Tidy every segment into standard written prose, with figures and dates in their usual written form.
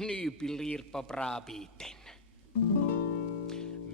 nu blir på bra biten.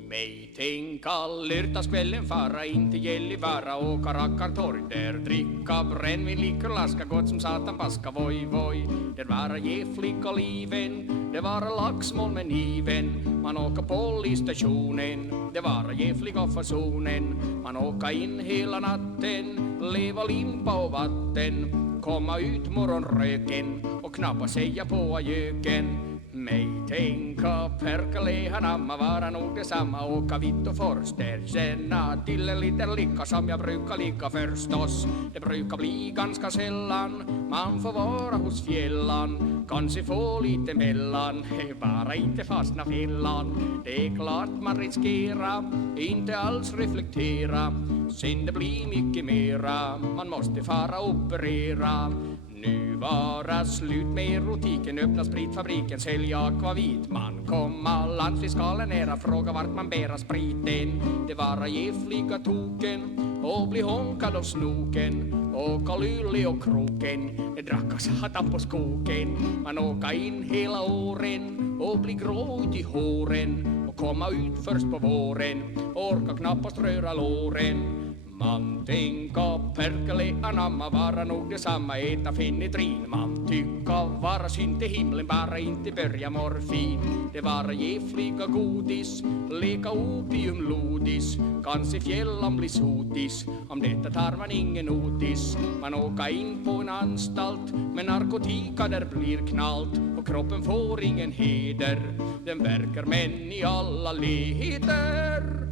Mig tänka lördagskvällen fara in till Gällivare och Rackartorg där dricka brännvin, liker laska gott som satan paska, voj voj. Där vara geflik och liven, det vara laxmål med niven. Man åker på polisstationen, det vara geflik och fasonen. Man åker in hela natten, leva limpa och vatten. Komma ut morgonröken och knappa säga på ajöken. Mig tänka perkele han amma vara nog detsamma. Åka vitt och forster, känna till en liten lycka som jag brukar lika förstås. Det brukar bli ganska sällan man får vara hos fjällan. Kanske få lite mellan, bara inte fastna fällan. Det är klart man riskerar, inte alls reflektera. Sen det blir mycket mera, man måste fara och operera. Nu vara slut med erotiken, öppna spritfabriken, sälja akvavit. Man komma landfiskalen nära, fråga vart man bära spriten. Det vara gefliga token och bli honkad av snoken. Åka Luleå och kroken, det drackas hatan på skogen. Man åka in hela åren och bli grå ut i håren. Och komma ut först på våren, orka knappast röra låren. Man tänka perkele anamma vara nog detsamma, äta fenitrin. Man tycka vara synd till himlen, bara inte börja morfin. Det vara gefliga godis, leka opiumlodis. Kanske fjällan blir sotis, om detta tar man ingen notis. Man åka in på en anstalt, men narkotika där blir knallt. Och kroppen får ingen heder, den verkar män i alla leder.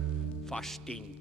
Fast inte